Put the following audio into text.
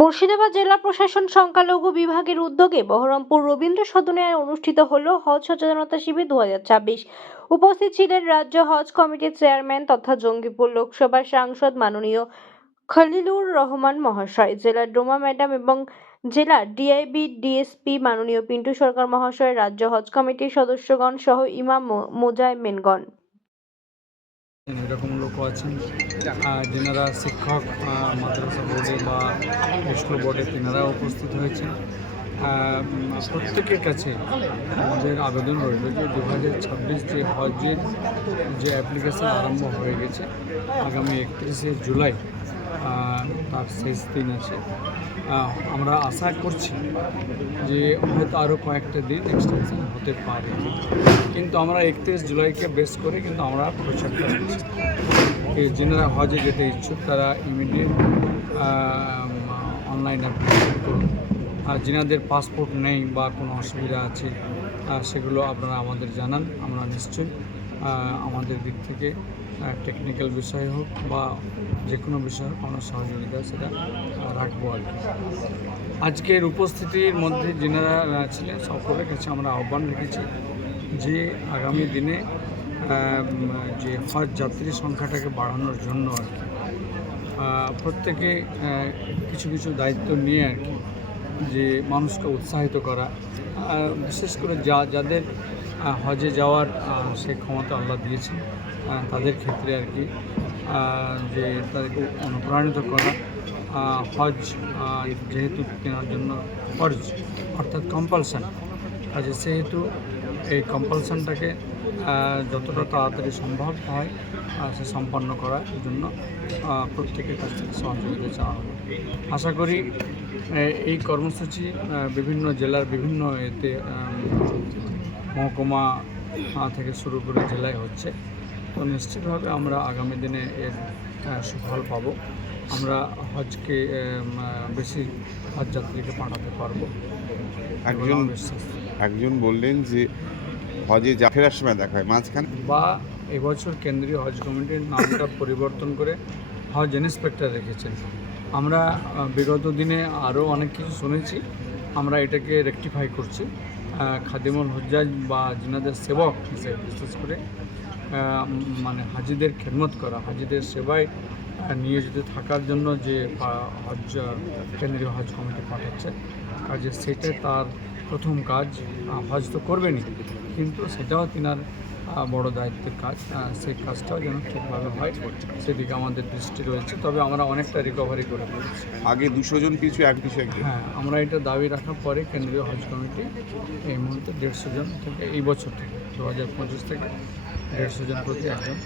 মুর্শিদাবাদ জেলা প্রশাসন সংখ্যালঘু বিভাগের উদ্যোগে বহরমপুর রবীন্দ্র সদনে অনুষ্ঠিত হল হজ সচেতনতা শিবির দু হাজার ছাব্বিশ। উপস্থিত ছিলেন রাজ্য হজ কমিটির চেয়ারম্যান তথা জঙ্গিপুর লোকসভার সাংসদ মাননীয় খলিলুর রহমান মহাশয় জেলার ডোমা ম্যাডাম এবং জেলা ডিআইবি ডিএসপি মাননীয় পিন্টু সরকার মহাশয়, রাজ্য হজ কমিটির সদস্যগণ সহ ইমাম মো- মোজামেনগণ এরকম লোক আছেন। যেনারা শিক্ষক মাদ্রাসা বোর্ডে বা স্কুল বোর্ডে তেনারা উপস্থিত হয়েছেন। প্রত্যেকের কাছে আমাদের আবেদন রইল যে দু হাজার ছাব্বিশ যে হজের যে অ্যাপ্লিকেশন আরম্ভ হয়ে গেছে, আগামী একত্রিশে জুলাই তার শেষ দিন আছে আমরা আশা করছি যে হয়তো আরও কয়েকটা দিন এক্সটেনশন হতে পারে। কিন্তু আমরা একত্রিশ জুলাইকে বেস করে কিন্তু আমরা প্রচারটা করছি। যেনারা হজে যেতে ইচ্ছুক, তারা ইমিডিয়েট অনলাইন অ্যাপ্লিকেশন করুন। আর যেনাদের পাসপোর্ট নেই বা কোনো অসুবিধা আছে সেগুলো আপনারা আমাদের জানান, আমরা নিশ্চয়ই আমাদের দিক থেকে টেকনিক্যাল বিষয় হোক বা যে কোনো বিষয় হোক, আমরা সহযোগিতা সেটা রাখব আর আজকের উপস্থিতির মধ্যে যেনারা ছিলেন, সকলের কাছে আমরা আহ্বান রেখেছি যে আগামী দিনে যে হজ যাত্রী সংখ্যাটাকে বাড়ানোর জন্য আর কি প্রত্যেকে কিছু কিছু দায়িত্ব নিয়ে আর কি, যে মানুষকে উৎসাহিত করা বিশেষ করে যা, যাদের হজে যাওয়ার সে ক্ষমতা আল্লাহ দিয়েছেন। তাদের ক্ষেত্রে আর কি যে তাদেরকে অনুপ্রাণিত করা হজ যেহেতু কেনার জন্য ফরজ, অর্থাৎ কম্পালসান কাজে সেহেতু এই কম্পালসানটাকে যতটা তাড়াতাড়ি সম্ভব হয় সে সম্পন্ন করার জন্য প্রত্যেকের কাছ থেকে সহযোগিতা চাওয়া হবে। আশা করি এই কর্মসূচি বিভিন্ন জেলার বিভিন্ন এতে মহকুমা থেকে শুরু করে জেলায় হচ্ছে। তো নিশ্চিতভাবে আমরা আগামী দিনে এর সুফল পাবো। আমরা হজকে বেশি হজ যাত্রীকে পাঠাতে পারব। একজন একজন বললেন যে হজে যা ফেরার সময় দেখা হয়। মাঝখানে বা এবছর কেন্দ্রীয় হজ কমিটির নামটা পরিবর্তন করে হজ ইন্সপেক্টর রেখেছেন। আমরা বিগত দিনে আরও অনেক কিছু শুনেছি। আমরা এটাকে রেকটিফাই করছি। খাদিমুল হজ্জাজ বা জিনাদের সেবক হিসেবে বিশেষ করে মানে হাজিদের খেদমত করা, হাজিদের সেবায় নিয়োজিত থাকার জন্য যে হজ, কেন্দ্রীয় হজ কমিটি পাঠাচ্ছে, কাজে সেটা তার প্রথম কাজ হজ তো করবেনই, কিন্তু সেটাও তিনার বড় দায়িত্বের কাজ সেই কাজটাও যেন ঠিকভাবে হয়। সেদিকে আমাদের দৃষ্টি রয়েছে তবে আমরা অনেকটা রিকভারি করে ফেলেছি। আগে দুশো জন কিছু এক দুশো একজন হ্যাঁ আমরা এটা দাবি রাখার পরে কেন্দ্রীয় হজ কমিটি এই মুহূর্তে দেড়শো জন থেকে এই বছর থেকে দু হাজার পঁচিশ থেকে দেড়শো জন প্রতি একজন।